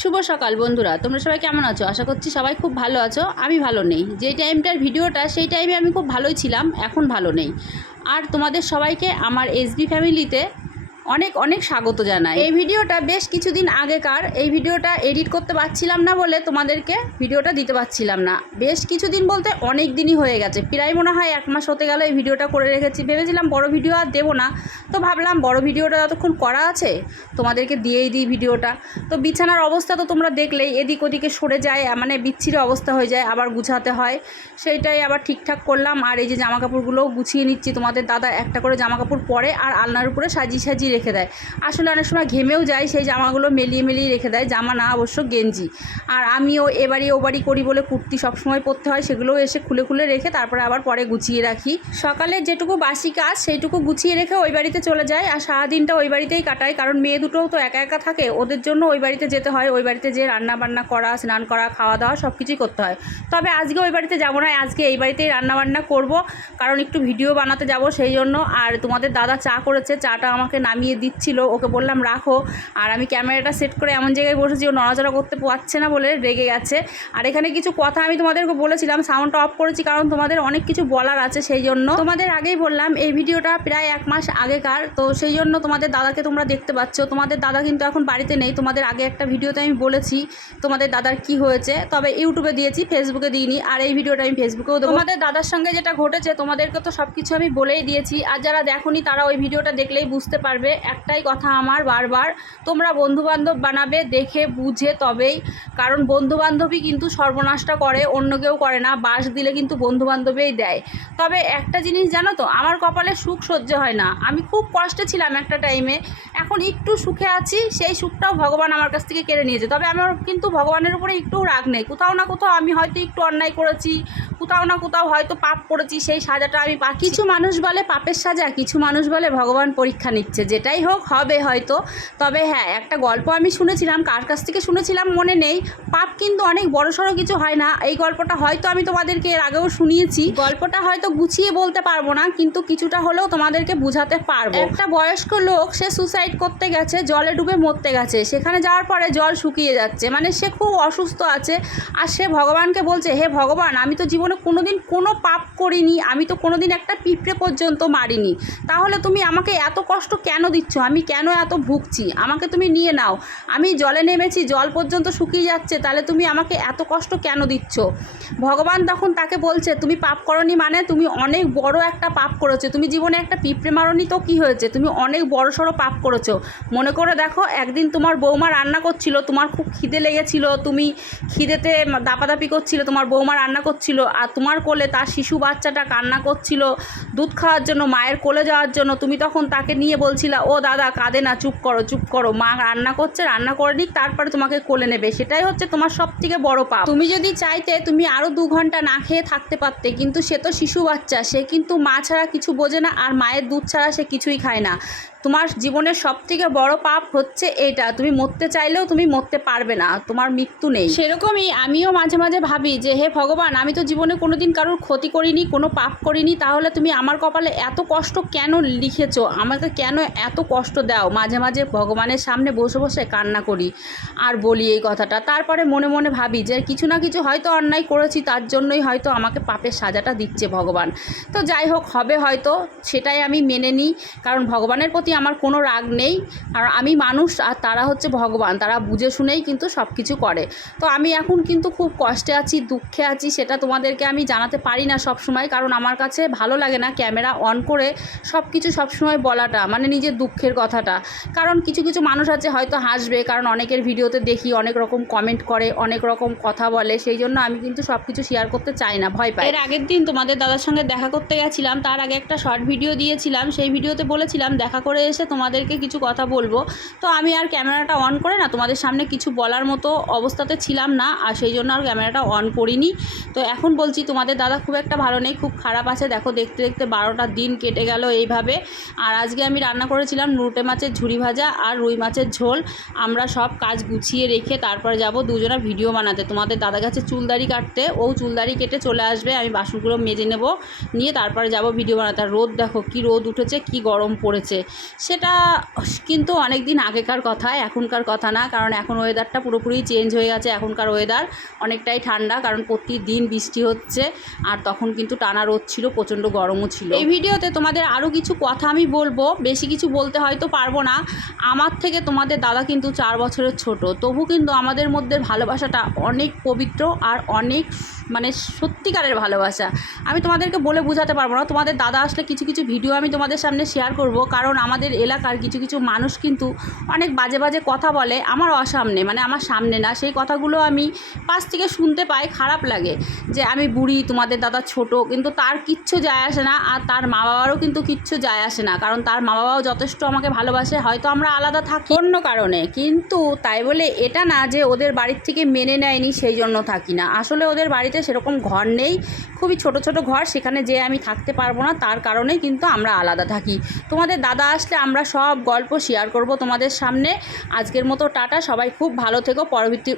শুভ সকাল বন্ধুরা, তোমরা সবাই কেমন আছো? আশা করছি সবাই খুব ভালো আছো। আমি ভালো নেই। যেই টাইমটার ভিডিওটা সেই টাইমে আমি খুব ভালোই ছিলাম, এখন ভালো নেই। আর তোমাদের সবাইকে আমার এসবি ফ্যামিলিতে অনেক অনেক স্বাগত জানাই। এই ভিডিওটা বেশ কিছুদিন আগেকার, এই ভিডিওটা এডিট করতে পারছিলাম না বলে তোমাদেরকে ভিডিওটা দিতে পারছিলাম না। বেশ কিছুদিন বলতে অনেক দিনই হয়ে গেছে, প্রায় মনে হয় 1 মাস হতে গেল এই ভিডিওটা করে রেখেছি। ভেবেছিলাম বড় ভিডিও আর দেবো না, তো ভাবলাম বড় ভিডিওটা যতক্ষণ করা আছে তোমাদেরকে দিয়েই দিই ভিডিওটা। তো বিছানার অবস্থা তো তোমরা দেখলেই, এদিক ওদিকে সরে যায়, মানে বিচ্ছিরি অবস্থা হয়ে যায়, আবার গুছাতে হয়, সেইটাই আবার ঠিকঠাক করলাম। আর এই যে জামাকাপড়গুলোও গুছিয়ে নিচ্ছি। তোমাদের দাদা একটা করে জামাকাপড় পরে আর আলনার উপরে সাজিয়ে সাজিয়ে রেখে দেয়। আসলে অনেক সময় ঘেমেও যায়, সেই জামাগুলো মেলিয়ে মেলিয়ে রেখে দেয়, জামা না অবশ্য গেঞ্জি। আর আমিও এবারই ওবারই করি বলে কুর্তি সবসময় পরতে হয়, সেগুলোও এসে খুলে খুলে রেখে তারপরে আবার পরে গুছিয়ে রাখি। সকালে যেটুকু বাসি কাজ সেইটুকু গুছিয়ে রেখে ওই বাড়িতে চলে যায়, আর সারাদিনটা ওই বাড়িতেই কাটাই। কারণ মেয়ে দুটোও তো একা একা থাকে, ওদের জন্য ওই বাড়িতে যেতে হয়। ওই বাড়িতে যে রান্না বান্না করা, স্নান করা, খাওয়া দাওয়া সব কিছুই করতে হয়। তবে আজকে ওই বাড়িতে যাবো না, আজকে এই বাড়িতেই রান্না বান্না করব, কারণ একটু ভিডিও বানাতে যাব সেই জন্য। আর তোমাদের দাদা চা করেছে, চাটা আমাকে নামিয়ে দিচ্ছিল, ওকে বললাম রাখো। আর আমি ক্যামেরাটা সেট করে এমন জায়গায় বসেছি, ও নড়াচড়া করতে পারছে না বলে রেগে গেছে। আর এখানে কিছু কথা আমি তোমাদেরকে বলেছিলাম, সাউন্ডটা অফ করেছি কারণ তোমাদের অনেক কিছু বলার আছে, সেই জন্য। তোমাদের আগেই বললাম এই ভিডিওটা প্রায় 1 মাস আগেকার, তো সেই জন্য তোমাদের দাদাকে তোমরা দেখতে পাচ্ছ। তোমাদের দাদা কিন্তু এখন বাড়িতে নেই। তোমাদের আগে একটা ভিডিওতে আমি বলেছি তোমাদের দাদার কি হয়েছে, তবে ইউটিউবে দিয়েছি, ফেসবুকে দিইনি। আর এই ভিডিওটা আমি ফেসবুকেও দেবো। তোমাদের দাদার সঙ্গে যেটা ঘটেছে তোমাদেরকে তো সব কিছু আমি বলেই দিয়েছি, আর যারা দেখোনি তারা ওই ভিডিওটা দেখলেই বুঝতে পারবে। একটাই কথা আমার বারবার, তোমরা বন্ধুবান্ধব বানাবে দেখে বুঝে তবেই, কারণ বন্ধুবান্ধবই কিন্তু সর্বনাশটা করে, অন্য কেউ করে না। বাস দিলে কিন্তু বন্ধুবান্ধবেই দেয়। তবে একটা জিনিস জানো তো, আমার কপালে সুখ সহ্য হয় না। আমি খুব কষ্টে ছিলাম একটা টাইমে, এখন একটু সুখে আছি। সেই সুখটাও ভগবান আমার কাছ থেকে কেড়ে নিয়েছে। তবে আমার কিন্তু ভগবানের উপরে একটু রাগ নেই। কোথাও না কোথাও আমি হয়তো একটু অন্যায় করেছি, কোথাও না কোথাও হয়তো পাপ করেছি, সেই সাজাটা আমি পাচ্ছি। কিছু মানুষ বলে পাপের সাজা, কিছু মানুষ বলে ভগবান পরীক্ষা নিচ্ছে। যেটাই হোক হবে হয়তো। তবে হ্যাঁ, একটা গল্প আমি শুনেছিলাম, কার কাছ থেকে শুনেছিলাম মনে নেই। পাপ কিন্তু অনেক বড়সড় কিছু হয় না। এই গল্পটা হয়তো আমি তোমাদেরকে এর আগেও শুনিয়েছি। গল্পটা হয়তো গুছিয়ে বলতে পারবো না, কিন্তু কিছুটা হলেও তোমাদেরকে বুঝাতে পারবো। একটা বয়স্ক লোক, সে সুসাইড করতে গেছে, জলে ডুবে মরতে গেছে। সেখানে যাওয়ার পরে জল শুকিয়ে যাচ্ছে, মানে সে খুব অসুস্থ আছে। আর সে ভগবানকে বলছে, হে ভগবান, আমি তো জীবনে কোনোদিন কোনো পাপ করিনি, আমি তো কোনোদিন একটা পিঁপড়ে পর্যন্ত মারিনি, তাহলে তুমি আমাকে এত কষ্ট কেন দিচ্ছ? আমি কেন এত ভুগছি? আমাকে তুমি নিয়ে নাও। আমি জলে নেমেছি, জল পর্যন্ত শুকিয়ে যাচ্ছে, তাহলে তুমি আমাকে এত কষ্ট কেন দিচ্ছ? ভগবান তখন তাকে বলছে, তুমি পাপ করনি মানে তুমি অনেক বড় একটা পাপ করেছো। তুমি জীবনে একটা পিঁপড়ে মারনি তো কী হয়েছে? তুমি অনেক বড়সড় পাপ করেছো। মনে করে দেখো, একদিন তোমার বৌমা রান্না করছিল, তোমার খুব খিদে লেগেছিল, তুমি খিদেতে দাপাদাপি করছিল, তোমার বৌমা রান্না করছিল, আর তোমার কোলে তার শিশু বাচ্চাটা কান্না করছিল দুধ খাওয়ার জন্য, মায়ের কোলে যাওয়ার জন্য। তুমি তখন তাকে নিয়ে বলছিলা, ও দাদা কাঁদে না, চুপ করো চুপ করো, মা রান্না করছে, রান্না করে নিক, তারপরে তোমাকে কোলে নেবে। সেটাই হচ্ছে তোমার সবথেকে বড় পাপ। তুমি যদি চাইতে তুমি আরও 2 ঘন্টা না খেয়ে থাকতে পারতে, কিন্তু সে তো শিশু বাচ্চা, সে কিন্তু মা ছাড়া কিছু বোঝে না, আর মায়ের দুধ ছাড়া সে কিছুই খায় না। তোমার জীবনের সবথেকে বড় পাপ হচ্ছে এটা। তুমি মরতে চাইলেও তুমি মরতে পারবে না, তোমার মৃত্যু নেই। সেরকমই আমিও মাঝে মাঝে ভাবি যে, হে ভগবান, আমি তো জীবনে কোনোদিন কারোর ক্ষতি করিনি, কোনো পাপ করিনি, তাহলে তুমি আমার কপালে এত কষ্ট কেন লিখেছো? আমাকে কেন এত কষ্ট দাও? মাঝে মাঝে ভগবানের সামনে বসে বসে কান্না করি আর বলি এই কথাটা। তারপরে মনে মনে ভাবি যে কিছু না কিছু হয়তো অন্যায় করেছি, তার জন্যই হয়তো আমাকে পাপের সাজাটা দিচ্ছে ভগবান। তো যাই হোক, হবে হয়তো, সেটাই আমি মেনে নিই, কারণ ভগবানের প্রতি আমার কোনো রাগ নেই। আর আমি মানুষ, আর তারা হচ্ছে ভগবান, তারা বুঝে শুনেই কিন্তু সব কিছু করে। তো আমি এখন কিন্তু খুব কষ্টে আছি, দুঃখে আছি, সেটা তোমাদেরকে আমি জানাতে পারি না সব সময়, কারণ আমার কাছে ভালো লাগে না ক্যামেরা অন করে সব কিছু সবসময় বলাটা, মানে নিজের দুঃখের কথাটা। কারণ কিছু কিছু মানুষ আছে হয়তো হাসবে, কারণ অনেকের ভিডিওতে দেখি অনেক রকম কমেন্ট করে, অনেক রকম কথা বলে, সেই জন্য আমি কিন্তু সব কিছু শেয়ার করতে চাই না, ভয় পাই। এর আগের দিন তোমাদের দাদার সঙ্গে দেখা করতে গেছিলাম, তার আগে একটা শর্ট ভিডিও দিয়েছিলাম, সেই ভিডিওতে বলেছিলাম দেখা করে এসে তোমাদেরকে কিছু কথা বলবো। তো আমি আর ক্যামেরাটা অন করে না তোমাদের সামনে কিছু বলার মতো অবস্থাতে ছিলাম না, আর সেই জন্য আর ক্যামেরাটা অন করিনি। তো এখন বলছি, তোমাদের দাদা খুব একটা ভালো নেই, খুব খারাপ আছে। দেখো, দেখতে দেখতে 12টা দিন কেটে গেল এইভাবে। আর আজকে আমি রান্না করেছিলাম নুটে মাছের ঝুরি ভাজা আর রুই মাছের ঝোল। আমরা সব কাজ গুছিয়ে রেখে তারপরে যাব দুজনা ভিডিও বানাতে। তোমাদের দাদা গেছে চুলদাড়ি কাটতে, ও চুলদাড়ি কেটে চলে আসবে, আমি বাসনগুলো মেজে নেব, নিয়ে তারপরে যাব ভিডিও বানাতে। আর রোদ দেখো কি রোদ উঠেছে, কি গরম পড়েছে। সেটা কিন্তু অনেক দিন আগেকার কথা, এখনকার কথা না। কারণ এখন ওয়েদারটা পুরোপুরি চেঞ্জ হয়ে গেছে। এখনকার ওয়েদার অনেকটাই ঠান্ডা, কারণ প্রতিদিন বৃষ্টি হচ্ছে। আর তখন কিন্তু টানা রোদ ছিল, প্রচণ্ড গরমও ছিল। এই ভিডিওতে তোমাদের আরও কিছু কথা আমি বলবো, বেশি কিছু বলতে হয়তো পারবো না। আমার থেকে তোমাদের দাদা কিন্তু 4 বছরের ছোট, তবু কিন্তু আমাদের মধ্যে ভালোবাসাটা অনেক পবিত্র আর অনেক মানে সত্যিকারের ভালোবাসা। আমি তোমাদেরকে বলে বোঝাতে পারবো না। তোমাদের দাদা আসলে কিছু কিছু ভিডিও আমি তোমাদের সামনে শেয়ার করব, কারণ আমাদের এলাকার কিছু কিছু মানুষ কিন্তু অনেক বাজে বাজে কথা বলে আমার অসামনে, মানে আমার সামনে না। সেই কথাগুলো আমি পাশ থেকে শুনতে পাই, খারাপ লাগে যে আমি বুড়ি, তোমাদের দাদা ছোট, কিন্তু তার কিচ্ছু যায় আসে না। আর তার মা বাবারও কিন্তু কিচ্ছু যায় আসে না, কারণ তার মা বাবাও যথেষ্ট আমাকে ভালোবাসে। হয়তো আমরা আলাদা থাকি অন্য কারণে, কিন্তু তাই বলে এটা না যে ওদের বাড়ির থেকে মেনে নেয়নি সেই জন্য থাকি না। আসলে ওদের বাড়িতে সেরকম ঘর নেই, খুবই ছোট ছোট ঘর, সেখানে যে আমি থাকতে পারবো না, তার কারণেই কিন্তু আমরা আলাদা থাকি। তোমাদের দাদা আসলে আমরা সব গল্প শেয়ার করব তোমাদের সামনে। আজকের মতো টাটা, সবাই খুব ভালো থেকো। পরবর্তী